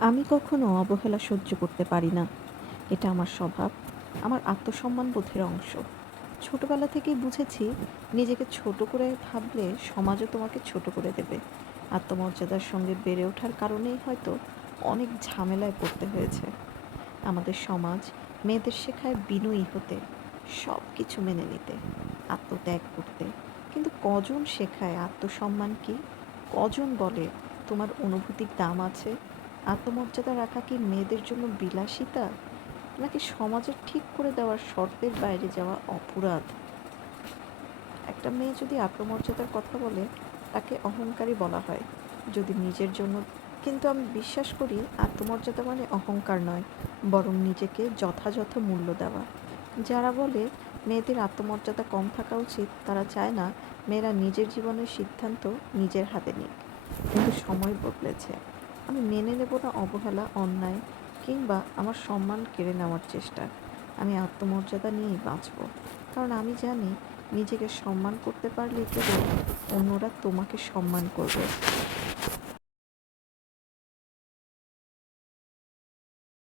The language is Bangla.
আমি কখনো অবহেলা সহ্য করতে পারি না। এটা আমার স্বভাব, আমার আত্মসম্মান বোধের অংশ। ছোটবেলা থেকেই বুঝেছি, নিজেকে ছোট করে ভাবলে সমাজও তোমাকে ছোট করে দেবে। আত্মমর্যাদার সঙ্গে বেড়ে ওঠার কারণেই হয়তো অনেক ঝামেলায় পড়তে হয়েছে। আমাদের সমাজ মেয়েদের শেখায় বিনয়ী হতে, সব কিছু মেনে নিতে, আত্মত্যাগ করতে। কিন্তু কজন শেখায় আত্মসম্মান কি? কজন বলে তোমার অনুভূতির দাম আছে? আত্মমর্যাদা রাখা কি মেয়েদের জন্য বিলাসিতা, নাকি সমাজের ঠিক করে দেওয়ার শর্তের বাইরে যাওয়া অপরাধ? একটা মেয়ে যদি আত্মমর্যাদার কথা বলে, তাকে অহংকারী বলা হয় যদি নিজের জন্য। কিন্তু আমি বিশ্বাস করি আত্মমর্যাদা মানে অহংকার নয়, বরং নিজেকে যথাযথ মূল্য দেওয়া। যারা বলে মেয়েদের আত্মমর্যাদা কম থাকা উচিত, তারা চায় না মেয়েরা নিজের জীবনের সিদ্ধান্ত নিজের হাতে নিক। কিন্তু সময় বদলেছে। আমি মেনে নেব না অবহেলা, অন্যায় কিংবা আমার সম্মান কেড়ে নেওয়ার চেষ্টা। আমি আত্মমর্যাদা নিয়েই বাঁচব, কারণ আমি জানি নিজেকে সম্মান করতে পারলেই কেবল অন্যরা তোমাকে সম্মান করবে।